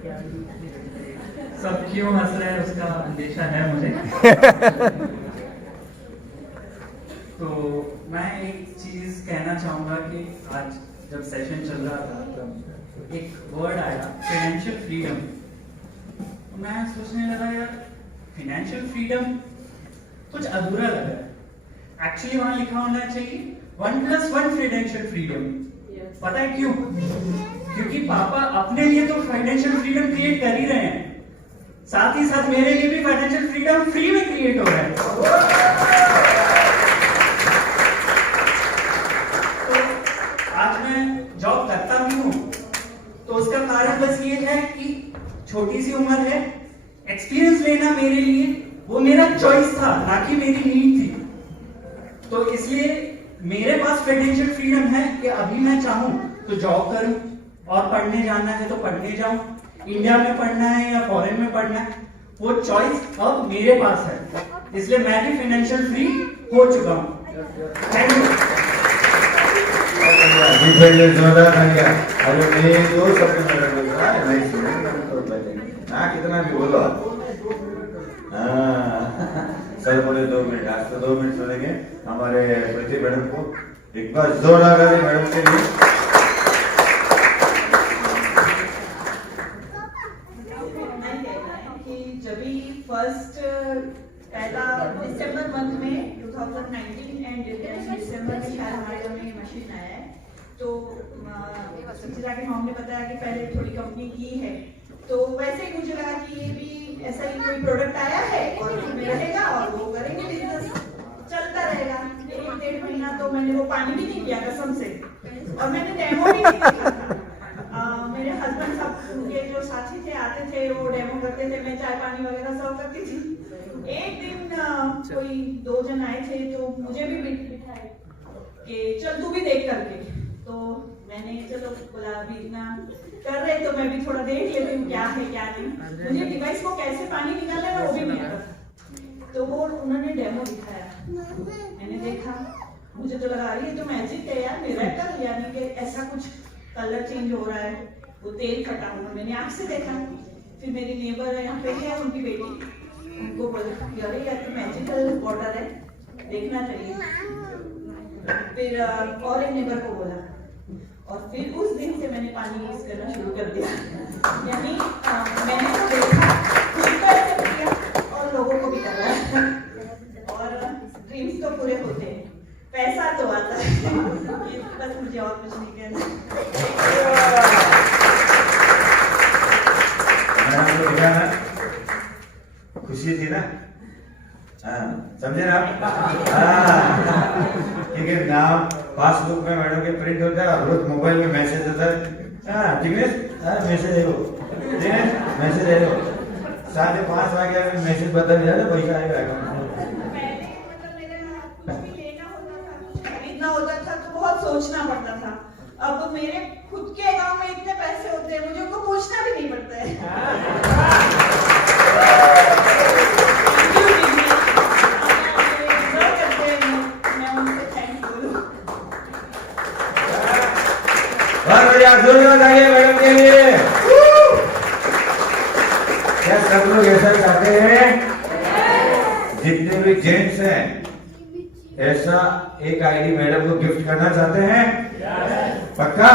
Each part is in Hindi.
सब क्यों हंस रहे हैं उसका अंदेशा है मुझे। तो मैं एक चीज कहना चाहूंगा कि आज जब सेशन चल रहा था तब एक वर्ड आया फाइनेंशियल फ्रीडम। तो मैं सोचने लगा यार फाइनेंशियल फ्रीडम कुछ अधूरा लग रहा है। एक्चुअली वहां लिखा होना चाहिए 1+1 फाइनेंशियल फ्रीडम। पता है क्यों? क्योंकि पापा अपने लिए तो फाइनेंशियल फ्रीडम क्रिएट कर ही रहे हैं, साथ ही साथ मेरे लिए भी फाइनेंशियल फ्रीडम फ्री में क्रिएट हो रहा है। तो आज मैं जॉब करता भी हूं तो उसका कारण बस ये है कि छोटी सी उम्र है, एक्सपीरियंस लेना मेरे लिए वो मेरा चॉइस था, ना कि मेरी नीड थी। तो इसलिए मेरे पास फाइनेंशियल फ्रीडम है कि अभी मैं चाहूं तो जॉब करूं और पढ़ने जाना है तो पढ़ने जाऊं, इंडिया में पढ़ना है या फॉरेन में पढ़ना है, वो चॉइस अब मेरे पास है। इसलिए मैं भी फाइनेंशियल फ्री हो चुका हूं। Thank you. अरे मैं दो शब्द कितना भी बोलो। सर बोले 2 मिनट, आज तो 2 मिनट सुनेंगे हमारे प्रीति मैडम को। एक बार जोर आ रहा है मैडम के लिए। पहला दिसंबर मंथ में 2019 एंड दिसंबर में शायद हमारे घर में मशीन आया है। तो जैसा कि हमने बताया कि पहले थोड़ी कंपनी की है, तो वैसे ही मुझे लगा कि ये भी ऐसा ही कोई प्रोडक्ट आया है और उसमें रहेगा और वो करेंगे, बिजनेस चलता रहेगा। 1-1.5 महीना तो मैंने वो पानी भी नहीं पिया कसम से, और मैंने डेमो भी नहीं देखा था। मेरे हस्बैंड सब उनके जो साथी थे आते थे, वो डेमो करते थे, मैं चाय पानी वगैरह सब करती थी। एक दिन कोई 2 जन आए थे तो मुझे भी बिठाए कि चल तू भी देख करके। तो मैंने चलो बोला अभी इतना कर रहे तो मैं भी थोड़ा देख लेती हूँ क्या है क्या नहीं। मुझे डिवाइस को कैसे पानी निकालना है वो भी नहीं आता। तो वो उन्होंने डेमो दिखाया, मैंने देखा, मुझे तो लगा रही है तो मैजिक है यार, मिरेकल, यानी कि ऐसा कुछ कलर चेंज हो रहा है, वो तेल फटा हुआ। मैंने आँख से देखा। फिर मेरी नेबर है यहाँ पे है, उनकी बेटी, उनको बोला अरे यार तो मैजिकल वाटर है, देखना चाहिए। फिर और एक नेबर को बोला, और फिर उस दिन से मैंने पानी यूज करना शुरू कर दिया। यानी मैंने तो देखा, खुद को ऐसे किया और लोगों को भी कराया, और ड्रीम्स तो पूरे होते हैं, पैसा तो आता है। बस मुझे और कुछ नहीं कहना। खुशी थी ना? समझे ना आप? ठीक है। नाम पासबुक में मैडम के प्रिंट होता है और रोज मोबाइल में मैसेज आता है। जिग्नेश मैसेज है, मैसेज है 5:30 बजे में मैसेज बता दिया तो पैसा आएगा अकाउंट में। पहले मतलब मेरा कुछ भी लेना होता था, कुछ खरीदना होता था तो बहुत सोचना पड़ता था। अब मेरे खुद के अकाउंट में इतने पैसे होते हैं, मुझे उनको पूछना भी नहीं पड़ता है। मैडम के लिए क्या सब लोग ऐसा चाहते हैं? जितने भी जेंट्स हैं ऐसा एक आईडी मैडम को गिफ्ट करना चाहते हैं? पक्का?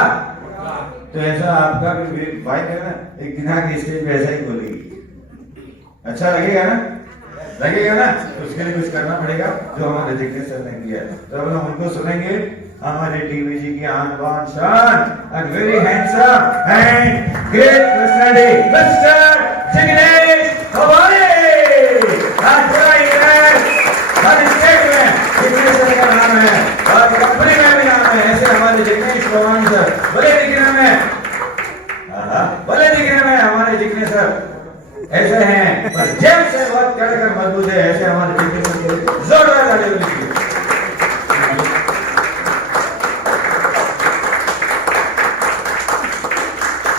तो ऐसा आपका भी भाई है ना, एक दिन आके स्टेज पे ऐसा ही बोलेगी। अच्छा लगेगा ना? लगेगा ना? तो उसके लिए कुछ करना पड़ेगा जो हमारे जिग्नेश सर ने किया। तो अब हम उनको सुनेंगे, हमारे टीवी जी की आन बान शान and very handsome and great personality mister Jignesh हमारे हर स्टेट में जिग्नेश सर का नाम है और कंपनी में भी नाम है। ऐसे हमारे जिग्नेश भगवान सर बड़े दिखने में, बड़े दिखने में हमारे जिग्नेश सर ऐसे हैं, पर जेब से बहुत कड़कर मजबूत है। ऐसे हमारे जिग्नेश सर के जोरदार ताली बजाइए।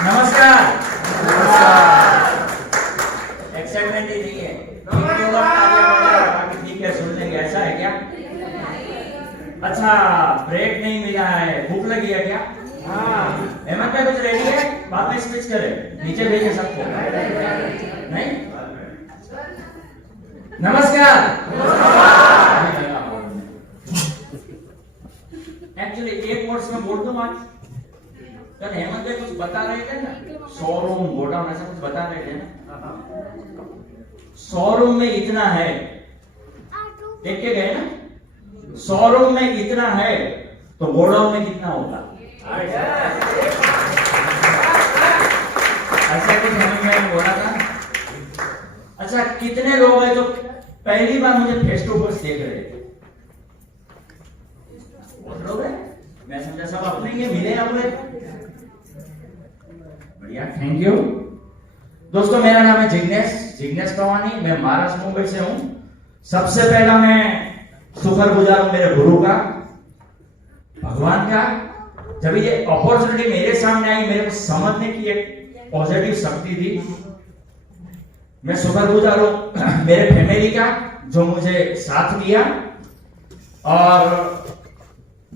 नमस्कार। एक्साइटमेंट ही नहीं है, ठीक है, सुन लेंगे, ऐसा है क्या? अच्छा, ब्रेक नहीं मिला है, भूख लगी है क्या? हाँ, हेमंत भाई कुछ रेडी है? बाद में स्पीच करे, नीचे भेजे सबको। नहीं? नमस्कार। एक्चुअली एक वर्ड्स में बोल दूं आज। कल हेमंत भाई कुछ बता रहे थे ना, शोरूम गोडाउन ऐसा कुछ बता रहे थे ना। शोरूम में इतना है, देख के गए ना, शोरूम में इतना है तो गोडाउन में कितना होगा? ऐसा कुछ हेमंत भाई ने बोला था। अच्छा, कितने लोग हैं जो पहली बार मुझे फेस टू फेस देख रहे थे? बहुत लोग हैं। मैं समझा सब अपने ये मिले हुए। बढ़िया, थैंक यू दोस्तों। मेरा नाम है जिग्नेश पवानी, मैं महाराष्ट्र मुंबई से हूं। सबसे पहला मैं शुक्रगुजार हूं मेरे गुरु का, भगवान का। जब ये अपॉर्चुनिटी मेरे सामने आई, मेरे को समझने की एक पॉजिटिव शक्ति दी। मैं शुक्रगुजार हूं मेरे फैमिली का जो मुझे साथ दिया, और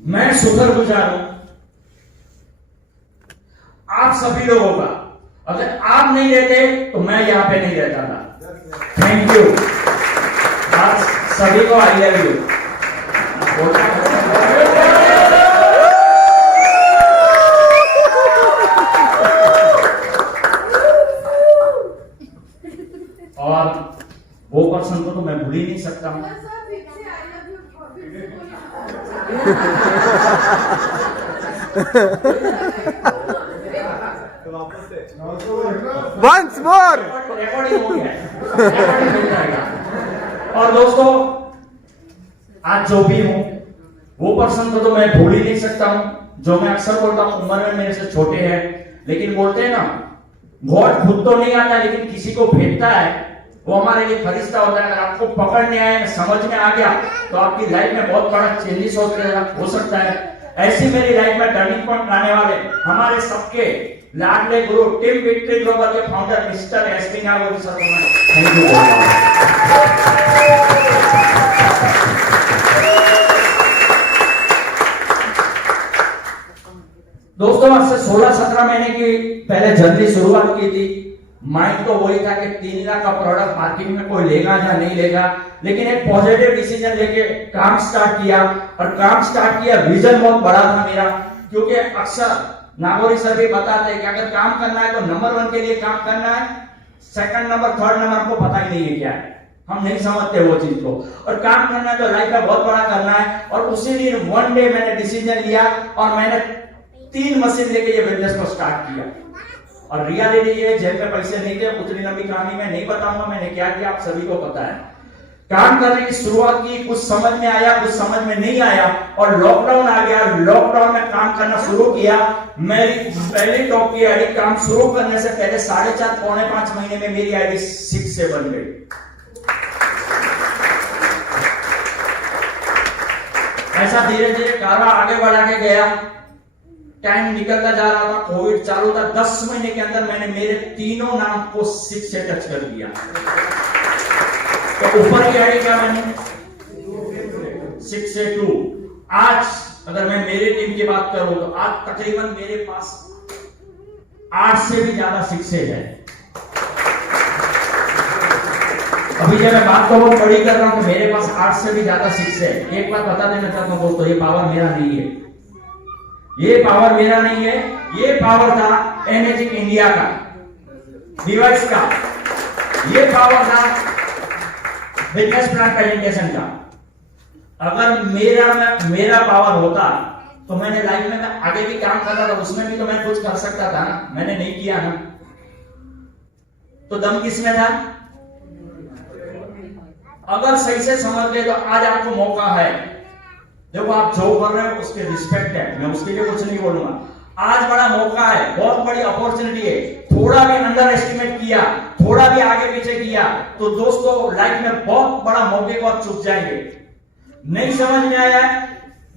मैं शुक्रगुजार हूं आप सभी लोगों का। अगर आप नहीं रहते तो मैं यहां पे नहीं रहता था। थैंक यू आप सभी को। I love you. और वो पर्सन को तो मैं भूल ही नहीं सकता हूं। Once more. रिकॉर्डिंग हो गया है। और दोस्तों, आज जो भी हूं वो पर्सन को तो मैं भूल ही नहीं सकता हूं। जो मैं अक्सर बोलता हूं, उम्र में मेरे से छोटे हैं, लेकिन बोलते हैं ना, गॉड खुद तो नहीं आता लेकिन किसी को भेजता है, वो हमारे लिए फरिश्ता होता है। अगर आपको पकड़ने आया, समझ में आ गया, तो आपकी लाइफ में बहुत बड़ा चेंजेस हो सकता है। ऐसी मेरी लाइफ में टर्निंग पॉइंट आने वाले हमारे सबके लाडले गुरु टीम विक्ट्री ग्लोबल के founder mister SP Nagori sir को थैंक यू। दोस्तों, आज से 16-17 महीने की पहले जल्दी शुरुआत की थी। माइंड तो वही था कि 3 लाख का प्रोडक्ट मार्केट में कोई लेगा या नहीं लेगा, लेकिन एक पॉजिटिव डिसीजन लेके काम स्टार्ट किया। और काम स्टार्ट किया, विजन बहुत बड़ा था मेरा, क्योंकि अक्सर नागोरी सर भी बताते हैं कि अगर काम करना है तो नंबर 1 के लिए काम करना है, सेकंड नंबर, थर्ड नंबर हमको पता ही नहीं है क्या है, हम नहीं समझते वो चीज को। और काम करना है तो लाइफ में बहुत बड़ा करना है। और उसी दिन वन डे मैंने डिसीजन लिया और मैंने 3 मशीन लेके ये बिजनेस को स्टार्ट किया। और रियलिटी ये, जेब में पैसे नहीं थे, उतनी लंबी कहानी मैं नहीं बताऊंगा मैंने क्या किया, आप सभी को पता है। काम करने की शुरुआत की, कुछ समझ में आया, कुछ समझ में नहीं आया, और लॉकडाउन आ गया। लॉकडाउन में काम करना शुरू किया। मेरी पहली टॉप की आईडी काम शुरू करने से पहले 4.5-5 महीने में मेरी आईडी 6 से बन गई। ऐसा धीरे धीरे कारवा आगे बढ़ा के गया। टाइम निकलता जा रहा था, कोविड चालू था। 10 महीने के अंदर मैंने मेरे तीनों नाम को 6 से टच कर दिया। तो ऊपर की आईडी क्या मैंने 6 से 2। आज अगर मैं मेरे टीम की बात करूं तो आज तकरीबन मेरे पास 8 से भी ज्यादा 6 है। अभी जब मैं बात को बड़ी कर रहा हूं तो मेरे पास 8 से भी ज्यादा 6 है। एक बात बता देना चाहता हूं दोस्तों, ये पावर मेरा नहीं है, ये पावर मेरा नहीं है, ये पावर था एनर्जिक इंडिया का, डिवाइस का, ये पावर था बिजनेस प्लान प्रेजेंटेशन का। अगर मेरा पावर होता तो मैंने लाइफ में मैं आगे भी काम करता था, उसमें भी तो मैं कुछ कर सकता था ना, मैंने नहीं किया ना। तो दम किसमें था? अगर सही से समझ ले तो आज आपको मौका है। देखो, आप जो कर रहे हो उसके रिस्पेक्ट है, मैं उसके लिए कुछ नहीं बोलूंगा। आज बड़ा मौका है, बहुत बड़ी अपॉर्चुनिटी है। थोड़ा भी अंडर एस्टिमेट किया, थोड़ा भी आगे पीछे किया तो दोस्तों लाइफ में बहुत बड़ा मौके को आप चूक जाएंगे। नहीं समझ में आया है,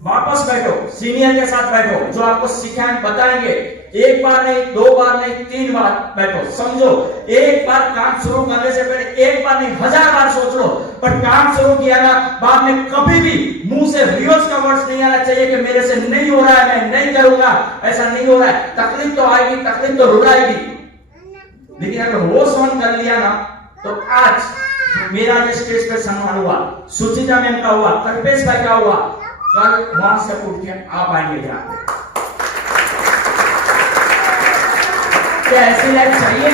वापस बैठो, सीनियर के साथ बैठो, जो आपको सिखाएंगे बताएंगे, एक बार नहीं, 2 बार नहीं, 3 बार बैठो, समझो। एक बार काम शुरू करने से पहले एक बार नहीं 1000 बार सोच लो, पर काम शुरू किया ना, बाद में कभी भी मुंह से रिवर्स का वर्ड्स नहीं आना चाहिए कि मेरे से नहीं हो रहा है, मैं नहीं करूंगा, ऐसा नहीं हो रहा है। तकलीफ तो आएगी, तकलीफ तो रुलाएगी, लेकिन अगर वो सहन कर लिया ना, तो आज मेरा जो स्टेज पे सम्मान हुआ, सुचिता मैम का हुआ, कल्पेश भाई का हुआ, कल वहां से उठ के आप आएंगे यहाँ। क्या ऐसी लाइफ चाहिए?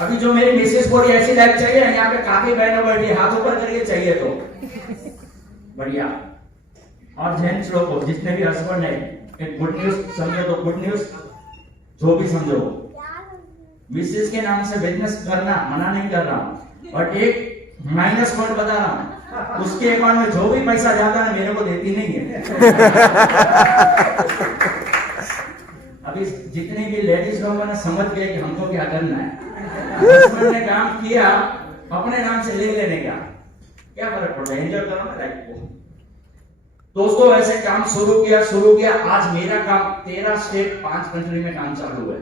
अभी जो मेरी मिसेस बोली ऐसी लाइफ चाहिए, यहाँ पे काफी बहनों बैठी, हाथ ऊपर करिए चाहिए तो। बढ़िया। और जेंट्स लोग को जितने भी हस्बैंड है, एक गुड न्यूज समझो तो गुड न्यूज, जो भी समझो, मिसेस के नाम से बिजनेस करना मना नहीं कर रहा हूं, बट एक माइनस पॉइंट बता रहा हूं, उसके अकाउंट में जो भी पैसा जाता है मेरे को देती नहीं है। अभी जितनी भी लेडीज लोगों ने समझ गए कि हमको क्या करना है, हस्बैंड ने काम किया अपने नाम से ले लेने का, क्या फर्क पड़ता है, एंजॉय करो ना लाइफ को। दोस्तों ऐसे काम शुरू किया, आज मेरा काम 13 स्टेट 5 कंट्री में काम चालू है।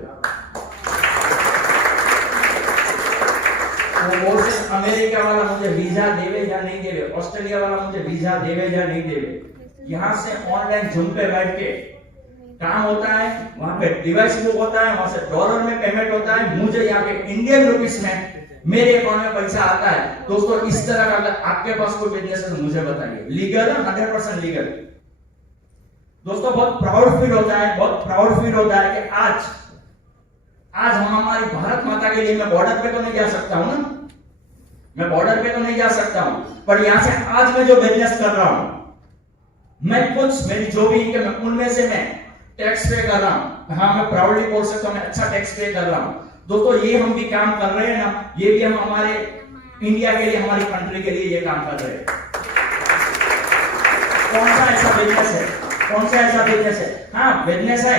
तो अमेरिका वाला मुझे वीजा देवे या नहीं देवे, ऑस्ट्रेलिया वाला मुझे वीजा देवे या नहीं देवे, यहाँ से ऑनलाइन जूम पे बैठ के काम होता है, वहां पे डिवाइस बुक होता है, वहां से डॉलर में पेमेंट होता है, मुझे यहाँ पे इंडियन रुपीस में मेरे अकाउंट में पैसा आता है। दोस्तों इस तरह का अगर आपके पास कोई बिजनेस है तो मुझे बताइए, लीगल है, 100% लीगल। दोस्तों बहुत प्राउड फील होता है कि आज हम हमारी भारत माता के लिए, मैं बॉर्डर पे तो नहीं जा सकता हूं ना, पर यहां से आज मैं जो बिजनेस कर रहा हूं, मैं कुछ मेरी जो भी इनकम उनमें से मैं टैक्स पे कर रहा हूं। हाँ, मैं प्राउडली बोल सकता हूं मैं अच्छा टैक्स पे कर रहा हूं। दोस्तों ये हम भी काम कर रहे हैं ना, ये भी हम हमारे इंडिया के लिए, हमारी कंट्री के लिए ये काम कर रहे हैं। कौन सा ऐसा बिजनेस है? हाँ बिजनेस है,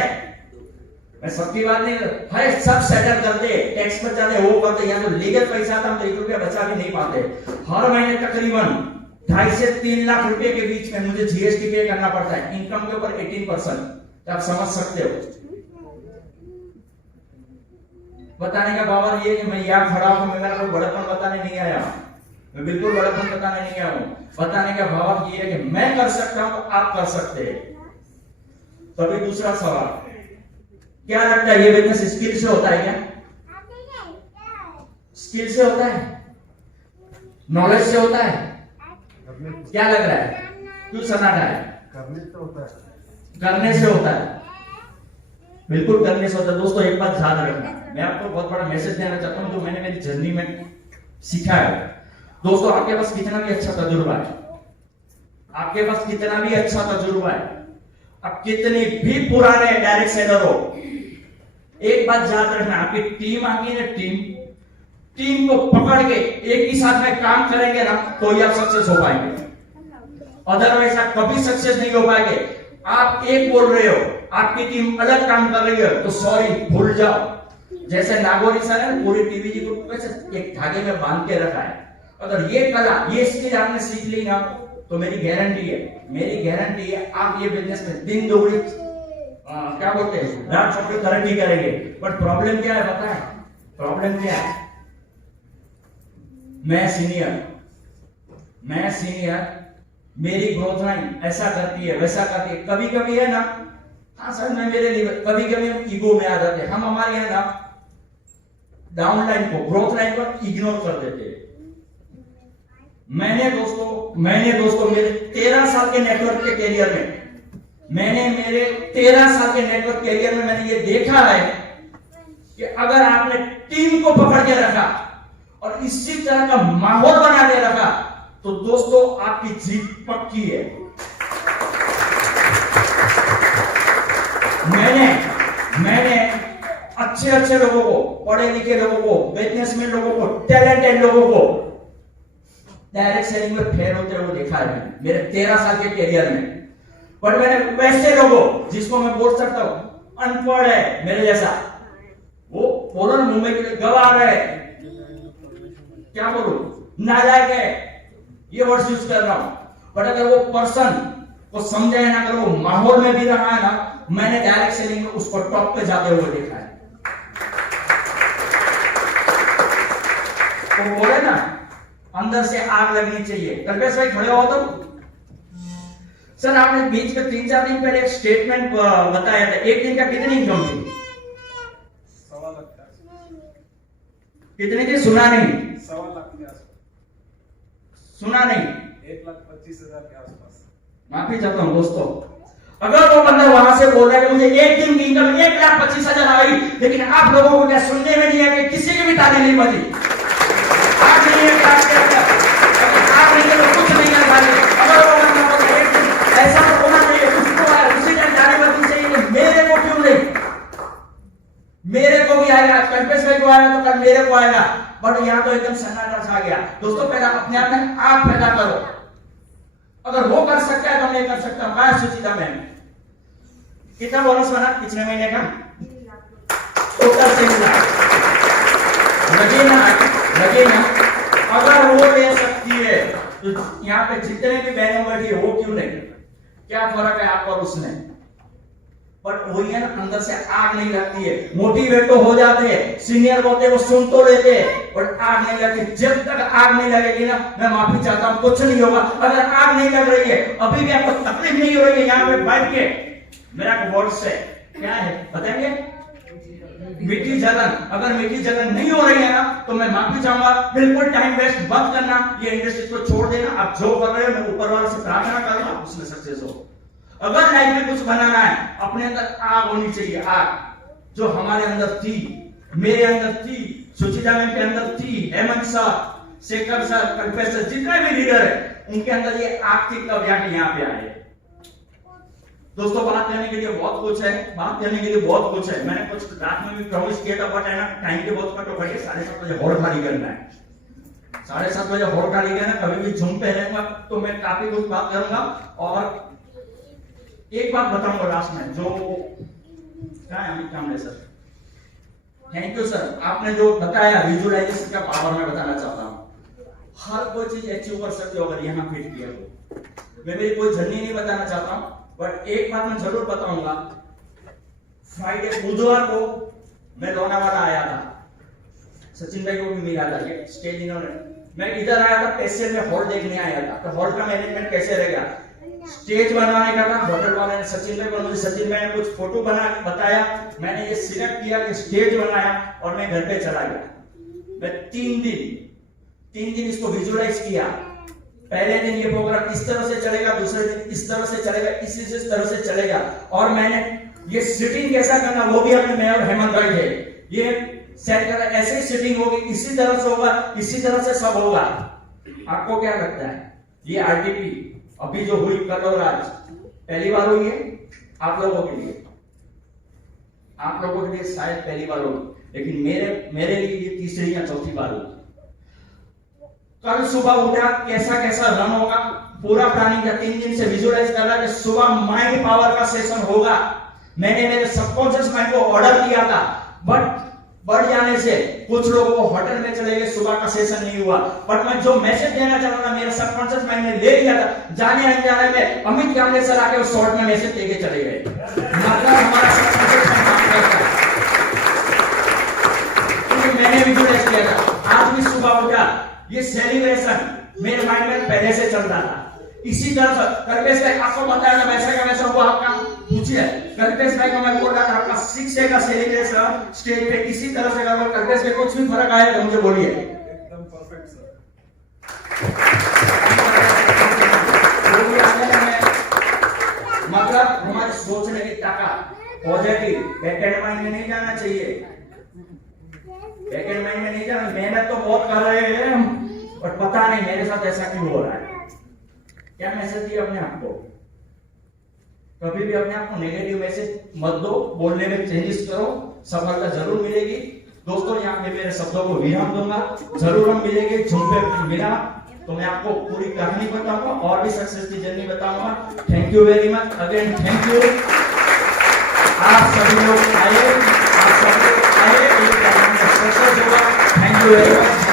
मैं सबकी बात नहीं कर, है सब सेटल करते, टैक्स बचाते, वो करते, या तो लीगल पैसा था हम तो 1 रुपया बचा भी नहीं पाते। हर महीने तकरीबन 2.5 से 3 लाख रुपए के बीच में मुझे जीएसटी पे करना पड़ता है, इनकम के ऊपर 18%। आप समझ सकते हो। बताने का पावर ये कि मैं यहाँ खड़ा हूं, मेरा कोई बड़प्पन बताने नहीं आया, मैं बिल्कुल बड़प्पन बताने नहीं आया हूं। बताने का भाव ये है कि मैं कर सकता हूं तो आप कर सकते हैं। तभी दूसरा सवाल, क्या लगता है ये बिजनेस स्किल से होता है क्या? स्किल से होता है, नॉलेज से होता है? क्या लग रहा है? क्यों सन्नाटा है? करने से होता है, बिल्कुल करने से होता है। दोस्तों एक बात याद रखना, मैं आपको बहुत बड़ा मैसेज देना चाहता हूं जो मैंने मेरी जर्नी में सीखा है। दोस्तों आपके पास कितना भी अच्छा तजुर्बा है, अब कितनी भी पुराने डायरेक्ट सेलर हो, एक बात याद रखना, आपकी टीम आती है ना, टीम को पकड़ के एक ही साथ में काम करेंगे ना तो ही आप सक्सेस हो पाएंगे, अदरवाइज आप कभी सक्सेस नहीं हो पाएंगे। आप एक बोल रहे हो, आपकी टीम अलग काम कर रही है तो सॉरी भूल जाओ। जैसे नागौरी सर है, पूरी टीवीजी ग्रुप को एक धागे में बांध के रखा है। अगर ये कला, ये स्किल आपने सीख ली ना, तो मेरी गारंटी है आप ये बिजनेस में दिन दोगुनी क्या बोलते हैं, रात चौकी तरक्की करेंगे। बट प्रॉब्लम क्या है पता है? प्रॉब्लम क्या है? मैं सीनियर, मेरी ग्रोथ लाइन ऐसा करती है वैसा करती है, कभी कभी है ना, हाँ सर मैं मेरे लिए कभी कभी हम ईगो में आ जाते हैं, हम हमारे यहाँ ना डाउन लाइन को, ग्रोथ लाइन को इग्नोर कर देते हैं। मैंने दोस्तों मेरे 13 साल के नेटवर्क के करियर में मैंने ये देखा है कि अगर आपने टीम को पकड़ के रखा और इसी तरह का माहौल बना के रखा तो दोस्तों आपकी जीत पक्की है। मैंने अच्छे लोगों को, पढ़े लिखे लोगों को, बिजनेसमैन लोगों को, टैलेंटेड लोगों को डायरेक्ट सेलिंग में फेल होते हुए देखा है मेरे 13 साल के करियर में। बट मैंने वैसे लोगों जिसको मैं बोल सकता हूं अनपढ़ है मेरे जैसा, वो बोलो ना मुंबई के लिए गवार है, क्या बोलूं, नालायक है, ये वर्ड्स यूज कर रहा हूं। बट अगर वो पर्सन वो समझे ना, अगर वो माहौल में भी रहा है ना, मैंने डायरेक्ट सेलिंग में उसको टॉप पे जाते हुए देखा है। तो बोले ना अंदर से आग लगनी चाहिए। कल्पेश भाई खड़े हो तुम। सर आपने बीच में 3-4 दिन पहले एक स्टेटमेंट बताया था, एक दिन का कितनी इनकम थी? 1.25 लाख का। कितनी थी? सुना नहीं। 1.25 लाख के आसपास। सुना नहीं। 1,25,000 के आसपास। माफी चाहता हूं दोस्तों, अगर वो बंदा वहां से बोल रहा है कि मुझे एक दिन की इनकम 1,25,000 आई, लेकिन आप लोगों को क्या सुनने में नहीं आया कि किसी की भी ताली नहीं बजी? आप नहीं है क्लास के अंदर, आप नहीं तो कुछ नहीं कर पाए। अगर वो बंदा बोल रहा है एक दिन ऐसा तो होना चाहिए, उसको उसी टाइम ताली बजनी चाहिए। मेरे को क्यों नहीं? मेरे को भी आएगा, कल्पेश भाई को आएगा तो कल मेरे को आएगा। बट यहाँ तो एकदम सन्नाटा छा गया। दोस्तों पहला अपने आप में आप पैदा करो। अगर वो कर सकता है तो मैं कर सकता हूं। मैं सुचिता मैम कितना बोनस बना पिछले महीने का? टोटल 3 लाख। लगे ना अगर वो ले सकती है तो यहाँ पे जितने भी बहनों बैठी है वो क्यों नहीं? क्या फर्क है आपको और उसमें? बट वही है ना, अंदर से आग नहीं लगती है। मोटिवेट तो हो जाते हैं, सीनियर होते हैं वो सुन तो लेते हैं, बट आग नहीं लगती। जब तक आग नहीं लगेगी ना, मैं माफी चाहता हूं, कुछ नहीं होगा। अगर आग नहीं लग रही है, अभी भी आपको तकलीफ नहीं हो रही है, यहाँ पे बैठ के मेरा वर्ड से क्या है बताएंगे? मीठी जलन। अगर मीठी जलन नहीं हो रही है ना, तो मैं माफी चाहूंगा, बिल्कुल टाइम वेस्ट मत करना, ये इंडस्ट्री को छोड़ देना। आप जो कर रहे हो मैं ऊपर वाले से प्रार्थना करूंगा उसमें सक्सेस हो। अगर लाइफ में कुछ बनाना है, अपने अंदर आग होनी चाहिए। आग जो हमारे अंदर थी, मेरे अंदर थी, सुचिता मैम के अंदर थी, Hemant sir, Shekhar sir, Kalpesh sir, जितने भी लीडर है उनके अंदर ये आग थी, तब जाके यहाँ पे आए। दोस्तों बात करने के लिए बहुत कुछ है, बात करने के लिए बहुत कुछ है। मैंने कुछ रात में भी प्रॉमिस किया था, बट है ना टाइम के बहुत कटौती है। 7:30 बजे हॉल खाली करना है, 7:30 बजे हॉल खाली करना। कभी भी झूम पे रहूंगा तो मैं काफी कुछ बात करूंगा। और एक बात बताऊंगा लास्ट में, जो क्या है अमित कामले सर, थैंक यू सर, आपने जो बताया विजुअलाइजेशन का पावर मैं बताना चाहता हूं। हर कोई चीज अचीव कर सकते हो अगर यहाँ फिट किया तो। मैं मेरी कोई जर्नी नहीं बताना चाहता हूं, बट एक बात मैं जरूर बताऊंगा। फ्राइडे बुधवार को मैं लोनावाला आया था, सचिन भाई को भी मिला था, स्टेज इन्होंने, मैं इधर आया था पेशेंट में हॉल देखने आया था। तो हॉल का मैनेजमेंट कैसे रहेगा, स्टेज बनवाने का था। होटल वाले ने सचिन भाई को, मुझे सचिन भाई ने कुछ फोटो बना बताया, मैंने ये सिलेक्ट किया कि स्टेज बनाया और मैं घर पे चला गया। मैं 3 दिन इसको विजुअलाइज किया। पहले दिन ये प्रोग्राम इस तरह से चलेगा, दूसरे दिन इस तरह से चलेगा, इसी तरह से चलेगा। और मैंने ये सिटिंग कैसा करना वो भी अपने मैं और हेमंत भाई थे, ये सेट करा। ऐसे ही सिटिंग होगी, इसी तरह से होगा, इसी तरह से सब होगा। आपको क्या लगता है ये आरटीपी अभी जो हुई कल और आज पहली बार हुई है आप लोगों के लिए? आप लोगों के लिए शायद पहली बार होगी, लेकिन मेरे लिए ये तीसरी या चौथी बार होगी। कल सुबह उठा, कैसा कैसा रन होगा, पूरा प्लानिंग का 3 दिन से विजुअलाइज कर रहा है कि सुबह माइंड पावर का सेशन होगा। मैंने मेरे सबकॉन्शियस माइंड को ऑर्डर दिया था, बट बढ़ जाने से कुछ लोगों को होटल में चले गए, सुबह का सेशन नहीं हुआ। बट मैं जो मैसेज देना चाहता था मेरे सबकॉन्शियस माइंड ने ले लिया था। जाने अनजाने में अमित कामले सर आके उस शॉर्ट में मैसेज देके चले गए। मतलब हमारा सबकॉन्शियस माइंड काम करता है। मैंने विजुअलाइज किया था, आज भी सुबह उठा, ये सेलिब्रेशन मेरे माइंड में पहले से चलता था। इसी तरह से कल्पेश भाई आपको बताया था वैसा का वैसा हुआ। आपका पूछिए कल्पेश भाई को मैं बोल रहा था आपका 6 डे का सेलिब्रेशन स्टेज पे इसी तरह से करो। कल्पेश भाई कुछ भी फर्क आया तो मुझे बोलिए। एकदम परफेक्ट सर। मतलब हमारे सोचने की ताकत पॉजिटिव, बैकएंड माइंड में नहीं जाना चाहिए। बैकएंड माइंड में नहीं जाना। मेहनत तो बहुत कर रहे हैं और पता नहीं मेरे साथ ऐसा क्यों हो रहा है। क्या मैसेज दिया अपने आप को? कभी भी अपने आप को नेगेटिव मैसेज मत दो, बोलने में चेंजेस करो, सफलता जरूर मिलेगी। दोस्तों यहाँ पे मेरे शब्दों को विराम दूंगा, जरूर हम मिलेंगे। झुंपे मिला तो मैं आपको पूरी कहानी बताऊंगा और भी सक्सेस की जर्नी बताऊंगा। Thank you very much again, thank you. आप सभी लोग आए, आप सब लोग आए, एक सक्सेस होगा। Thank you very much.